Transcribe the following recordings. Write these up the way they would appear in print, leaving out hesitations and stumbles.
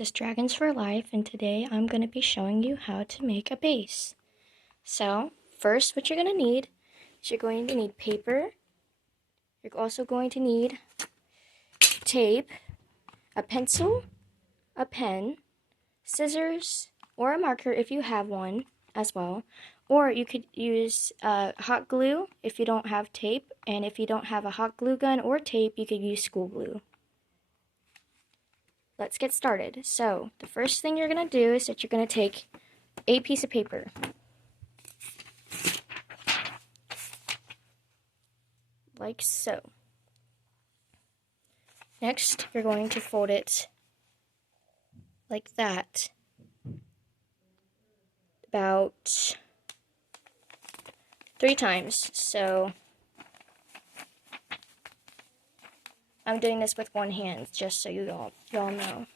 this is Dragons for Life, and today I'm going to be showing you how to make a base. So, first what you're going to need is you're going to need paper. You're also going to need tape, a pencil, a pen, scissors, or a marker if you have one as well. Or you could use hot glue if you don't have tape, and if you don't have a hot glue gun or tape, you could use school glue. Let's get started. So, the first thing you're going to do is that you're going to take a piece of paper. Like so. Next, you're going to fold it like that. About 3 times. So, I'm doing this with one hand, just so y'all know.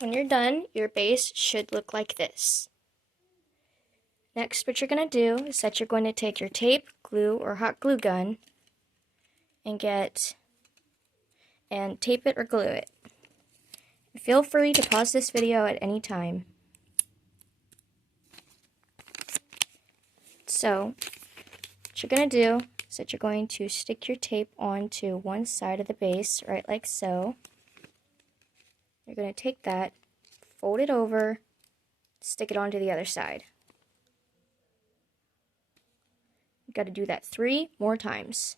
When you're done, your base should look like this. Next, what you're going to do is that you're going to take your tape, glue, or hot glue gun and tape it or glue it. Feel free to pause this video at any time. So, what you're going to do is that you're going to stick your tape onto one side of the base, right like so. You're going to take that, fold it over, stick it onto the other side. You've got to do that 3 more times.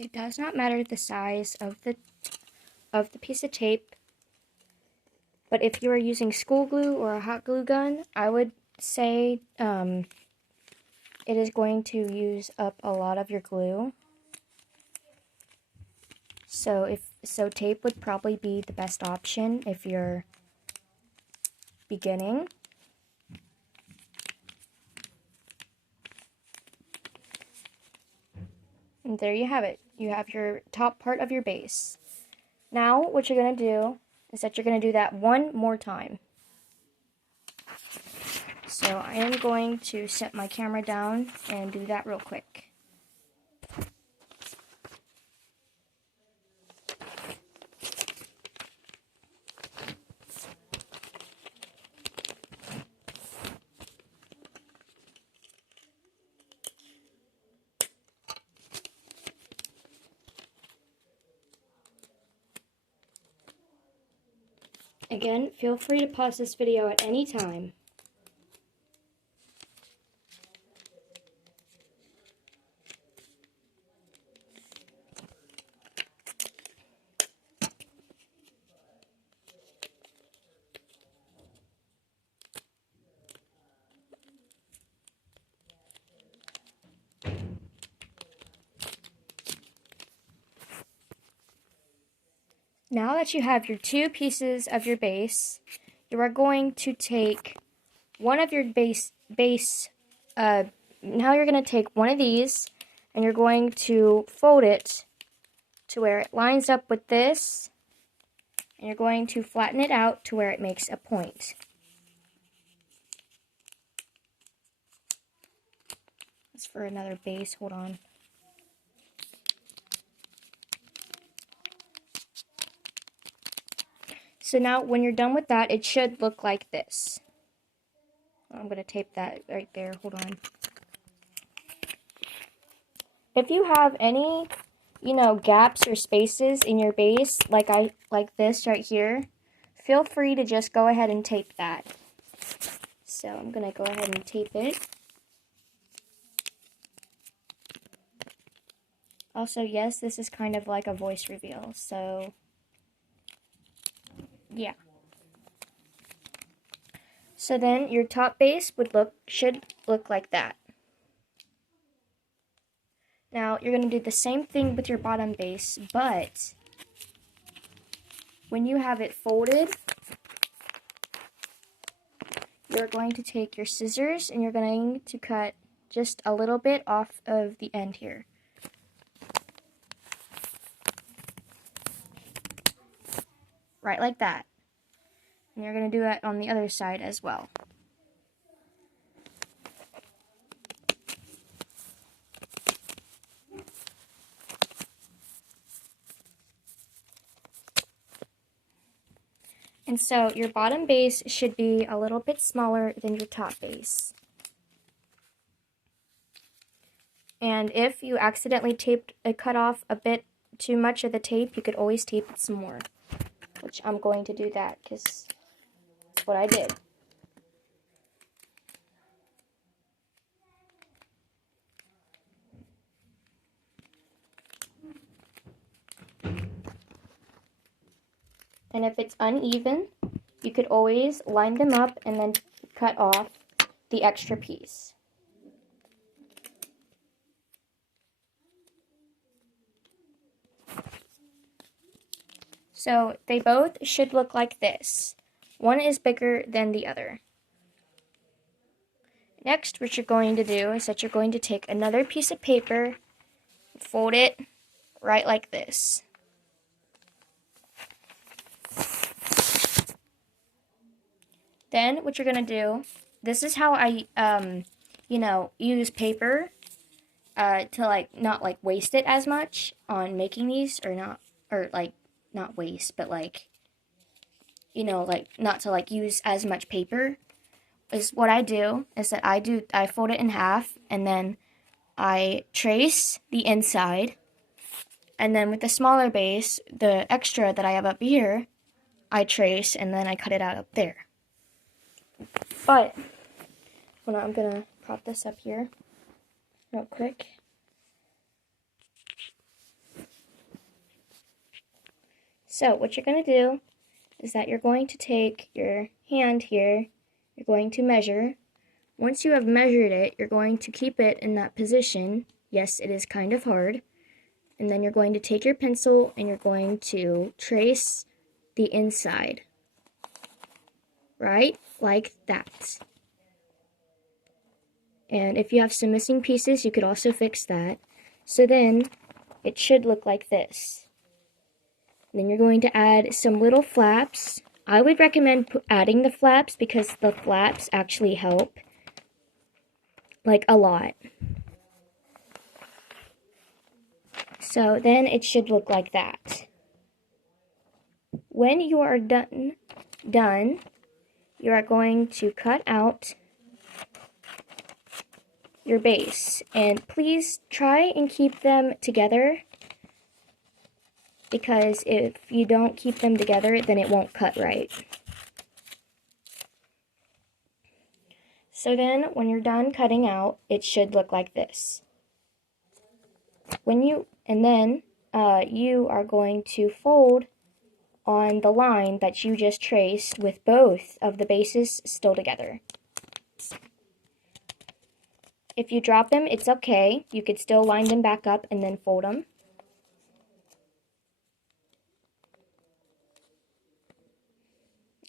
It does not matter the size of the piece of tape, but if you are using school glue or a hot glue gun, I would say it is going to use up a lot of your glue. So tape would probably be the best option if you're beginning. And there you have it. You have your top part of your base. Now, what you're going to do is that you're going to do that one more time. So, I am going to set my camera down and do that real quick. Again, feel free to pause this video at any time. Now that you have your 2 pieces of your base, you are going to take one of your now you're going to take one of these and you're going to fold it to where it lines up with this, and you're going to flatten it out to where it makes a point. That's for another base, hold on. So now, when you're done with that, it should look like this. I'm going to tape that right there. Hold on. If you have any, gaps or spaces in your base, like this right here, feel free to just go ahead and tape that. So I'm going to go ahead and tape it. Also, yes, this is kind of like a voice reveal, so yeah. So then your top base should look like that. Now you're going to do the same thing with your bottom base, but when you have it folded, you're going to take your scissors and you're going to cut just a little bit off of the end here. Right like that. And you're going to do that on the other side as well. And so your bottom base should be a little bit smaller than your top base. And if you accidentally cut off a bit too much of the tape, you could always tape it some more. Which I'm going to do that because that's what I did. And if it's uneven, you could always line them up and then cut off the extra piece. So they both should look like this. One is bigger than the other. Next, what you're going to do is that you're going to take another piece of paper, fold it right like this. Then what you're going to do, this is how I, use paper to not waste it as much on making these, not waste, but not to use as much paper. Is what I do is that I fold it in half and then I trace the inside, and then with the smaller base, the extra that I have up here, I trace and then I cut it out up there. But I'm gonna prop this up here real quick. So what you're going to do is that you're going to take your hand here, you're going to measure. Once you have measured it, you're going to keep it in that position. Yes, it is kind of hard. And then you're going to take your pencil and you're going to trace the inside. Right? Like that. And if you have some missing pieces, you could also fix that. So then, it should look like this. Then you're going to add some little flaps. I would recommend adding the flaps because the flaps actually help, a lot. So then it should look like that. When you are done, you are going to cut out your base. And please try and keep them together, because if you don't keep them together, then it won't cut right. So then, when you're done cutting out, it should look like this. You are going to fold on the line that you just traced with both of the bases still together. If you drop them, it's okay. You could still line them back up and then fold them.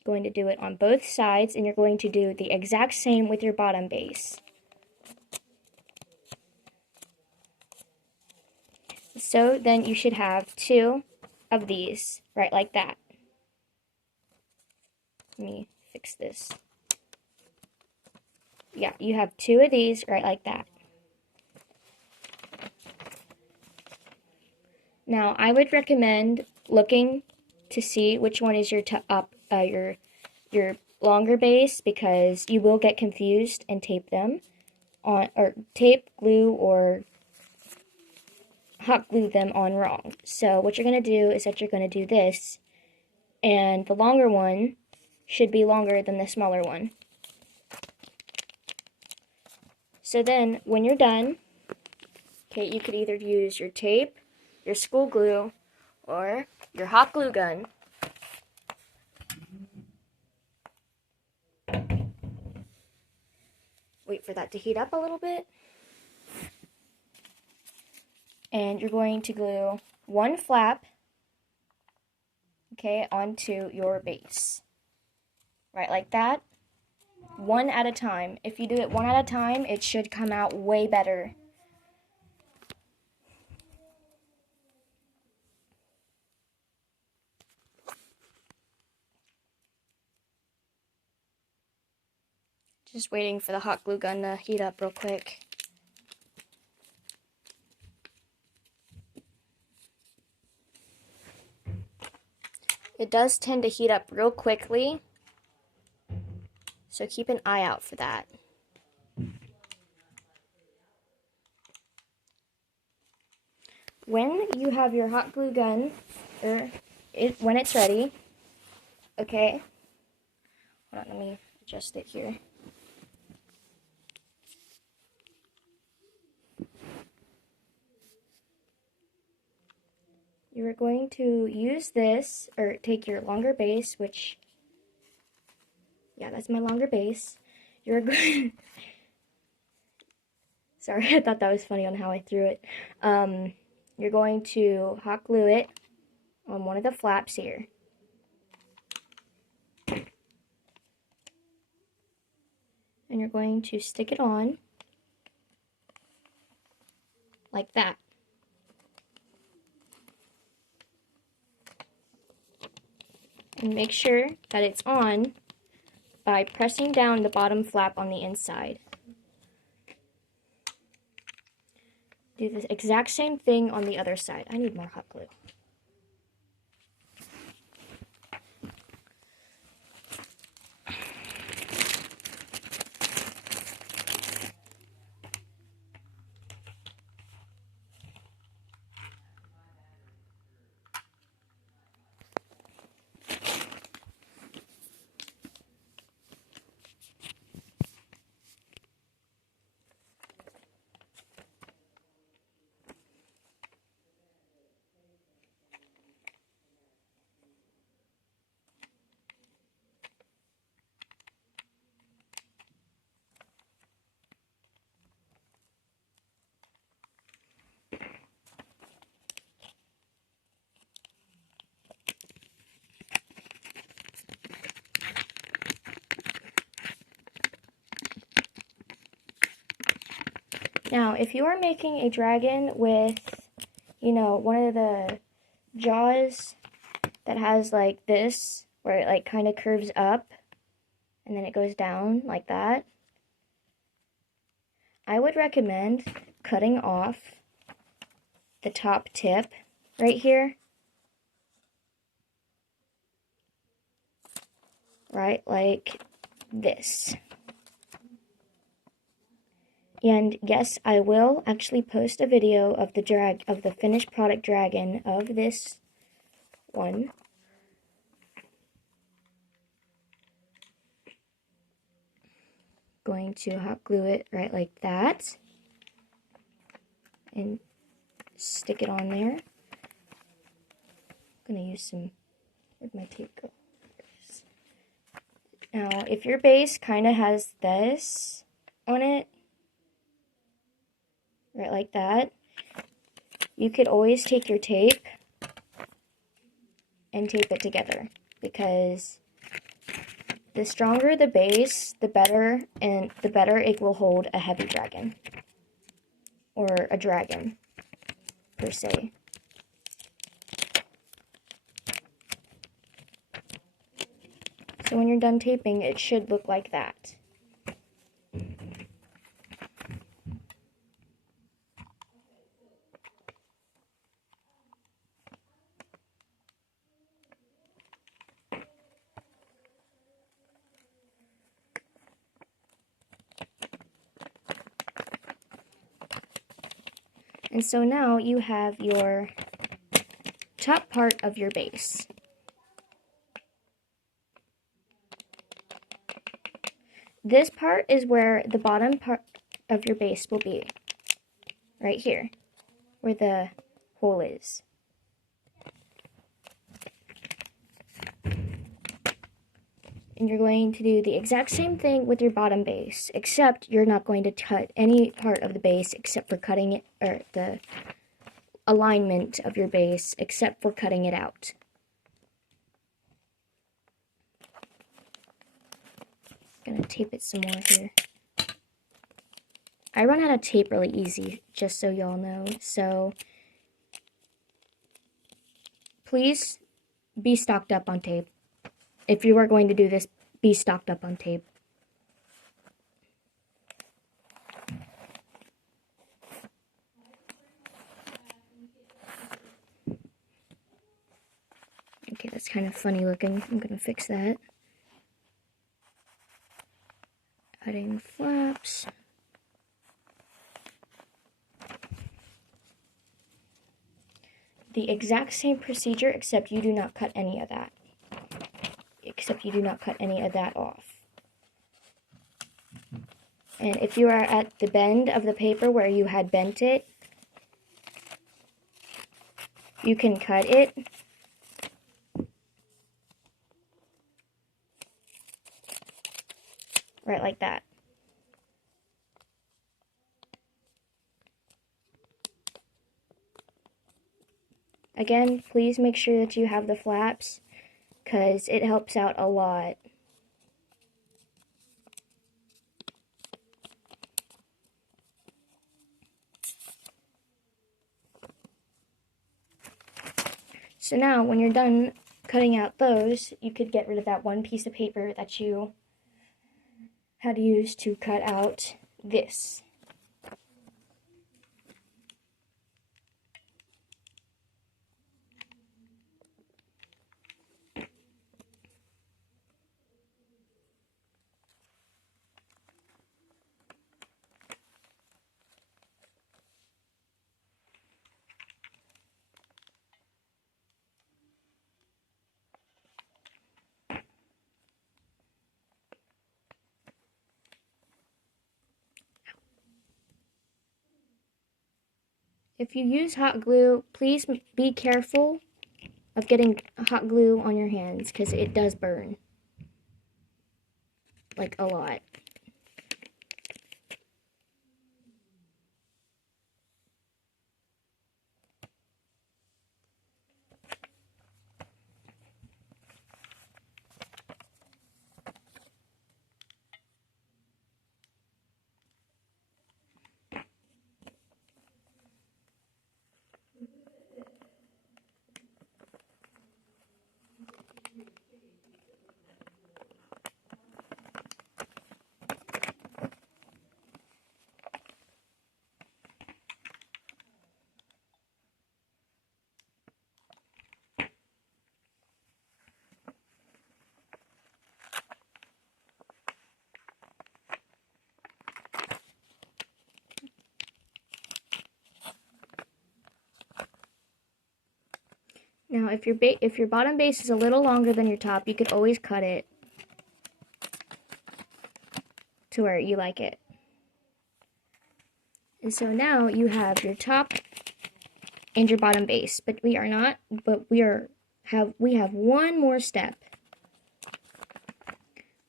Going to do it on both sides, and you're going to do the exact same with your bottom base. So then you should have 2 of these, right like that. Let me fix this. Yeah, you have 2 of these right like that. Now, I would recommend looking to see which one is your longer base, because you will get confused and tape them on, or tape, glue, or hot glue them on wrong. So what you're going to do is that you're going to do this, and the longer one should be longer than the smaller one. So then when you're done, Okay, you could either use your tape, your school glue, or your hot glue gun. Wait for that to heat up a little bit. And you're going to glue one flap, okay, onto your base. Right, like that. One at a time. If you do it one at a time, it should come out way better. Just waiting for the hot glue gun to heat up real quick. It does tend to heat up real quickly, so keep an eye out for that. When you have your hot glue gun, when it's ready, okay, hold on, let me adjust it here. You're going to use this, or take your longer base, which, yeah, that's my longer base. You're going, sorry, I thought that was funny on how I threw it. You're going to hot glue it on one of the flaps here. And you're going to stick it on like that. And make sure that it's on by pressing down the bottom flap on the inside. Do the exact same thing on the other side. I need more hot glue. Now, if you are making a dragon with, you know, one of the jaws that has like this, where it like kind of curves up and then it goes down like that, I would recommend cutting off the top tip right here. Right, like this. And yes, I will actually post a video of the finished product dragon of this one. Going to hot glue it right like that and stick it on there. I'm gonna use some, where'd my tape go? Now, if your base kind of has this on it, right like that, you could always take your tape and tape it together, because the stronger the base, the better it will hold a heavy dragon, or a dragon per se. So when you're done taping, it should look like that. And so now you have your top part of your base. This part is where the bottom part of your base will be, right here. where the hole is. And you're going to do the exact same thing with your bottom base, except you're not going to cut any part of the base except for cutting it, or the alignment of your base, except for cutting it out. I'm gonna tape it some more here. I run out of tape really easy, just so y'all know, so please be stocked up on tape. If you are going to do this, be stocked up on tape. Okay, that's kind of funny looking. I'm gonna fix that. Adding flaps. The exact same procedure, except you do not cut any of that. Except you do not cut any of that off. And if you are at the bend of the paper where you had bent it, you can cut it. Right like that. Again, please make sure that you have the flaps, because it helps out a lot. So now, when you're done cutting out those, you could get rid of that one piece of paper that you had used to cut out this. If you use hot glue, please be careful of getting hot glue on your hands, because it does burn. Like, a lot. Now, if your bottom base is a little longer than your top, you could always cut it to where you like it. And so now you have your top and your bottom base, but we have one more step.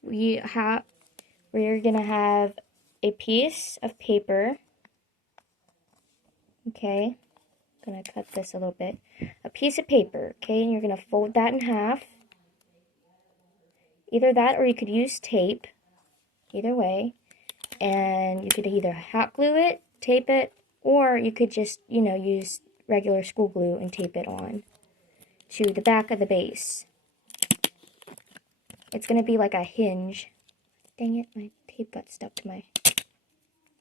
We're gonna have a piece of paper. Okay, I'm gonna cut this a little bit. A piece of paper, okay, and you're gonna fold that in half. Either that, or you could use tape. Either way, and you could either hot glue it, tape it, or you could just, use regular school glue and tape it on to the back of the base. It's gonna be like a hinge. Dang it, my tape got stuck to my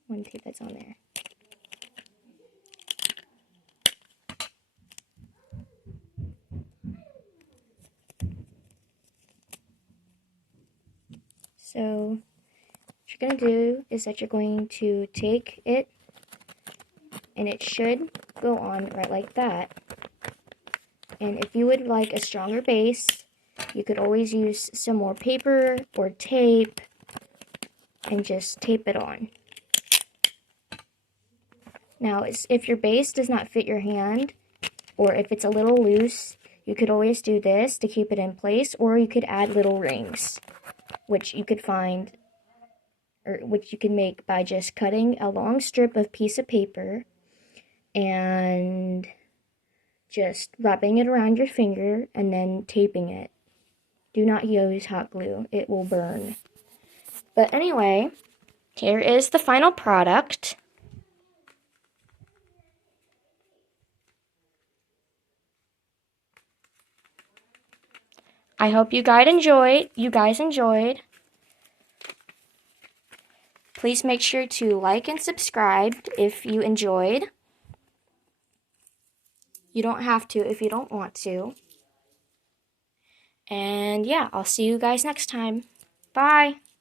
one tape that's on there. So what you're going to do is that you're going to take it, and it should go on right like that. And if you would like a stronger base, you could always use some more paper or tape and just tape it on. Now, if your base does not fit your hand, or if it's a little loose, you could always do this to keep it in place, or you could add little rings, which you could find, or which you can make by just cutting a long strip of piece of paper and just wrapping it around your finger and then taping it. Do not use hot glue, it will burn. But anyway, here is the final product. I hope you guys enjoyed. Please make sure to like and subscribe if you enjoyed. You don't have to if you don't want to. And yeah, I'll see you guys next time. Bye.